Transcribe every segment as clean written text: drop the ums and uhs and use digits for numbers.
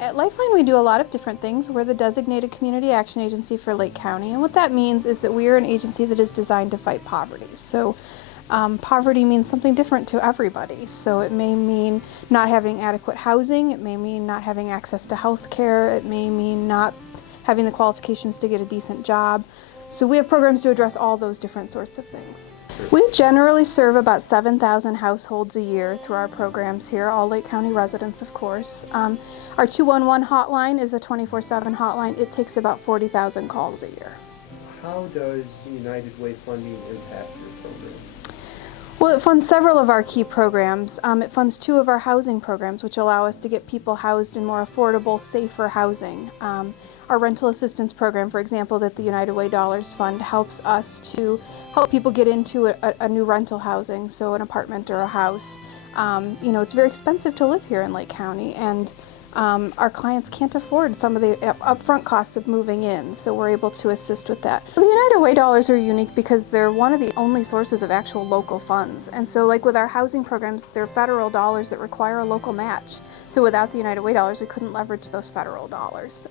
At Lifeline, we do a lot of different things. We're the designated community action agency for Lake County, and what that means is that we are an agency that is designed to fight poverty. So poverty means something different to everybody. So it may mean not having adequate housing, it may mean not having access to health care, it may mean not having the qualifications to get a decent job. So we have programs to address all those different sorts of things. We generally serve about 7,000 households a year through our programs here, all Lake County residents, of course. Our 211 hotline is a 24/7 hotline. It takes about 40,000 calls a year. How does United Way funding impact your program? Well, it funds several of our key programs. It funds 2 of our housing programs, which allow us to get people housed in more affordable, safer housing. Our rental assistance program, for example, that the United Way Dollars Fund helps us to help people get into a new rental housing, so an apartment or a house. It's very expensive to live here in Lake County, and our clients can't afford some of the upfront costs of moving in, so we're able to assist with that. The United Way dollars are unique because they're one of the only sources of actual local funds, and so like with our housing programs, they're federal dollars that require a local match. So without the United Way dollars, we couldn't leverage those federal dollars.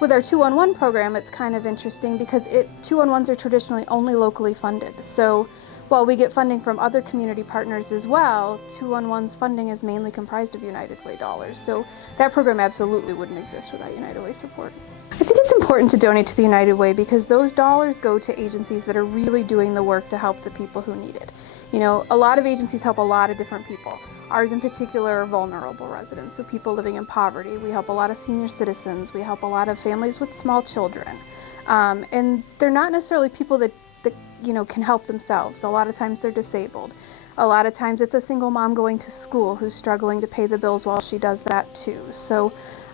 With our 211 program, it's kind of interesting because 211s are traditionally only locally funded. So while we get funding from other community partners as well, 211's funding is mainly comprised of United Way dollars. So that program absolutely wouldn't exist without United Way support. I think it's important to donate to the United Way because those dollars go to agencies that are really doing the work to help the people who need it. A lot of agencies help a lot of different people. Ours in particular are vulnerable residents, so people living in poverty. We help a lot of senior citizens. We help a lot of families with small children. And they're not necessarily people that can help themselves. A lot of times they're disabled. A lot of times it's a single mom going to school who's struggling to pay the bills while she does that too. So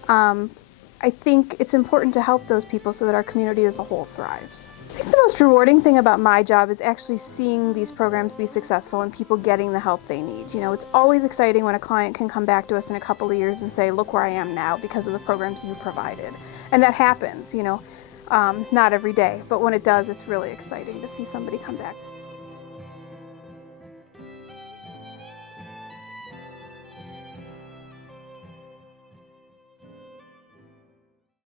I think it's important to help those people so that our community as a whole thrives. I think the most rewarding thing about my job is actually seeing these programs be successful and people getting the help they need. It's always exciting when a client can come back to us in a couple of years and say, look where I am now because of the programs you provided. And that happens, not every day, but when it does, it's really exciting to see somebody come back.